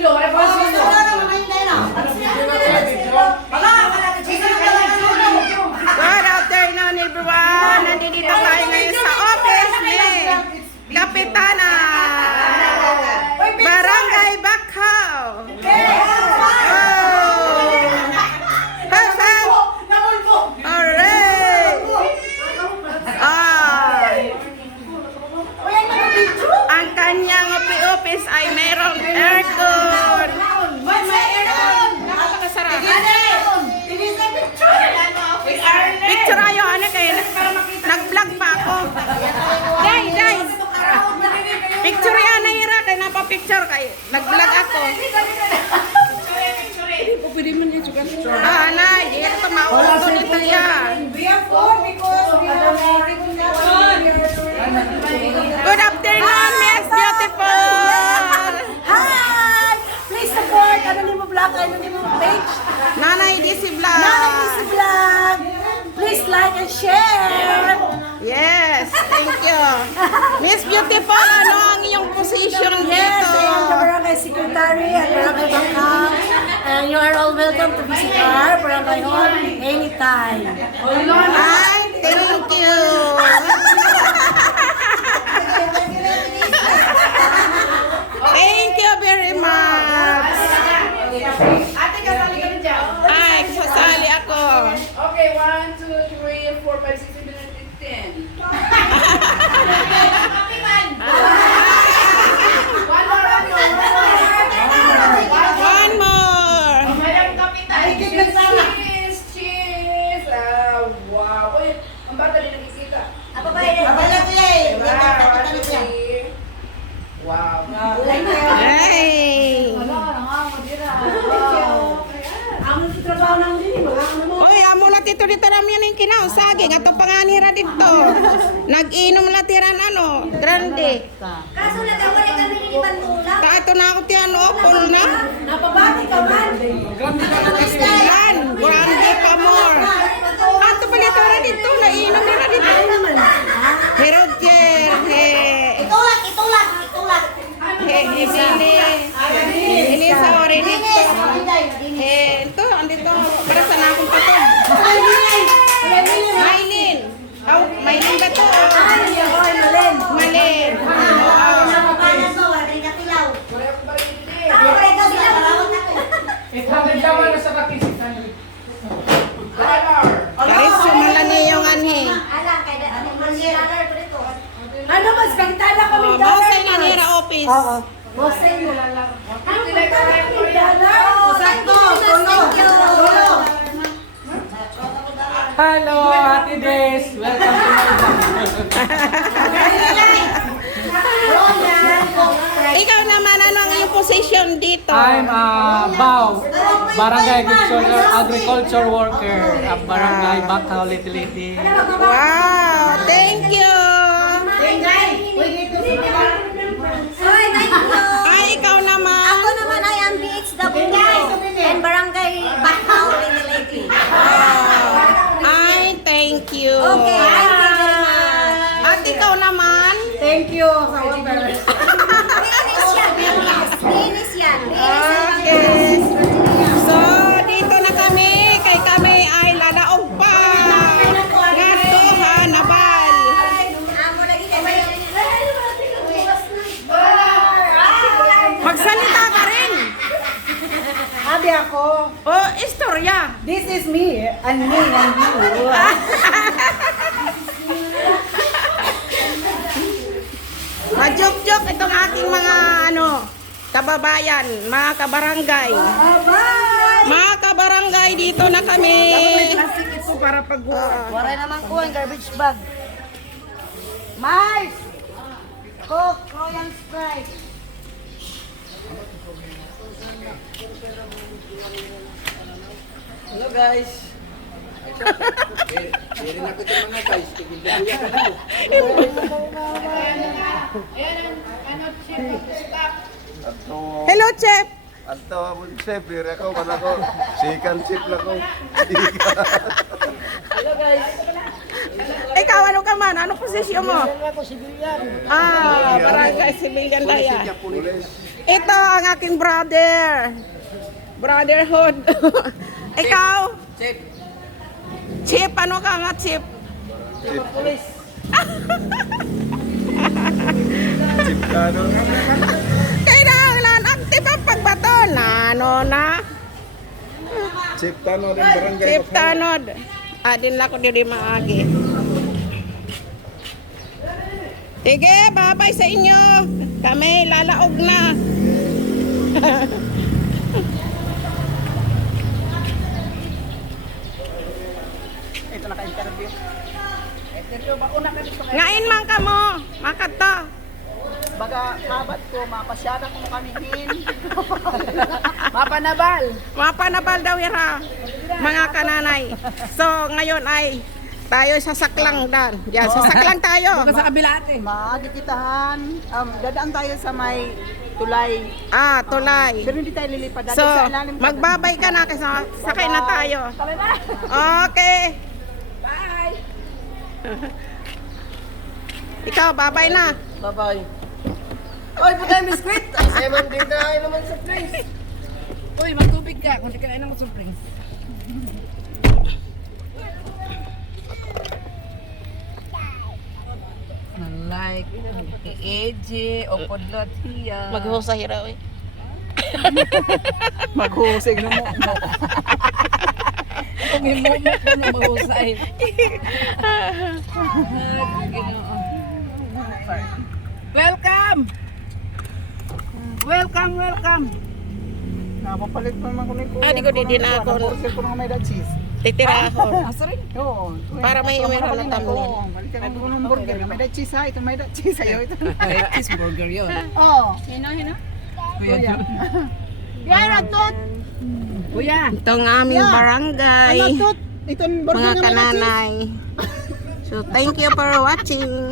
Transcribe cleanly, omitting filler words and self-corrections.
Good afternoon everyone! Nandito tayo ngayon sa office ni Kapitana Barangay Bakaw. Alright! Ang kanyang office ay mayroong aircon. May aircon! Napakasarap. Picture ayo, ano kayo? Nag-vlog pa ako. Day! Picture yan na hira, kaya napapicture kayo. Nag-vlog ako. Pwede mo niya juga. Nay, ito mauto nito yan. Good afternoon, Miss Beautiful! Hi! Please support Anonymous Vlog, Anonymous page. Nanay DC Vlog. Nanay Busy Vlog. Please like and share. Yes, thank you. Miss Beautiful, ano ang iyong position Yes, dito? I am the Barangay Secretary at Barangay Bakaw. And you are all welcome to visit our Barangay Hall anytime. Ay, thank you. Thank you very much. Ate, kasali ka na dyan. Ay, sasali ako. Okay, 1, 2, 3, 4, 5, 6, 7, 8, 10. One more. Madam Kapitan. Cheese. Wow. Uy, ang bata din nakikita. Wow. Ay. Oy, amo na dito namin yung kinausaging ato panganira dito. Nag-inom na tiran ano, grande. Kaso nagkawala kami ni Bandula. Ato na ako tiyan opol na. Napabati ka man. Yan, grande pa more. Ato pa niya tara dito, nainom nila dito. Herodier, Itulak. Ini sa ori dito. Ito, andito, para sa nakong patong. Maylin. Oh, Maylin ba to? Malin. Karis sumala niya yung anhe. Ano mas kantala kami Oh, Bosay nga nira office. Oo. Bosay mo. Hello, Ate Des. Welcome to my Ikaw naman, ano ang iyong position dito? I'm Bao, Barangay Agriculture Worker at Barangay Bakaw, Litiliti. Wow, thank you. Ay, ikaw naman. Ako naman ay ang BHW and Barangay Bakaw, Litiliti. Ay, thank you. Okay, thank you very much. At ikaw naman? Thank you. Linis yan. Okay. So, dito na kami. Kay kami ay lalaog pa. Ganto ha, nabal. Magsalita ka rin. Sabi ako, Oh, istorya. this is me and you. Majok-jok itong aking mga kababayan, mga kabarangay. Bye! Mga kabarangay, dito na kami. Plastic ito para pag wala naman ko ang garbage bag. Mais! Coke, Royal Sprite. Hello guys. Meron ako ito mga guys. Hello, Chef. Ato mo chef, dire ko man ako. Second chef lang ko. Ikaw, ano ka naman? Ano posisyon mo? Ako civilian. Barangay Civilian Daya. Pulis. Ito ang aking brother. Brotherhood. Ikaw? Chip. Chip, ano ka nga, Chip? Police. Chiptano. Kailangan active ang pagbato. Nano na? Chiptano rin barangay. Chip tanod. Adin lang ko diri maagi. Sige, bye-bye sa inyo. Kami lalaog na. Ito naka-interview. Ngain man ka mo. Makata. Baga, kabat ko, mapasyada ko kamihin. Mapanabal. Mapanabal daw ira. Mga kananay. So, ngayon ay tayo sa saklang dan. Yan, sa saklang tayo. Sa kabila ate. Magkikitahan. Dadaan tayo sa may tulay. Tulay. Pero hindi tayo lilipad. Dati So, sa ilalim ka. magbabay ka na kasi sakay na tayo. Okay. Bye! Ikaw, babay na. Bye-bye. Oy, po tayo biskwit! Ay, man, di na naman sa place. Uy, magtubig ka kung di ka na ng surprise. Like, EJ, o podlot hiya. Maghusay raw eh. Maghusay na mo. Kung himumot ko na maghusay. Welcome! Welcome, welcome! Napapalit pa naman ko ni Kuya. Di ko din ako. Burger ko ng may dad cheese. Titira ako. Sorry? Oo. Para may meron na thumbnail. Balikan ako ng burger. May dad cheese ha. Ito may dad cheese. Ayaw ito. Cheeseburger yun. Oh. Kuya. Yan, natot. Kuya. Ito ang aming barangay. Natot. Ito ang burger Mga na may cheese. kananay. So, thank you for watching.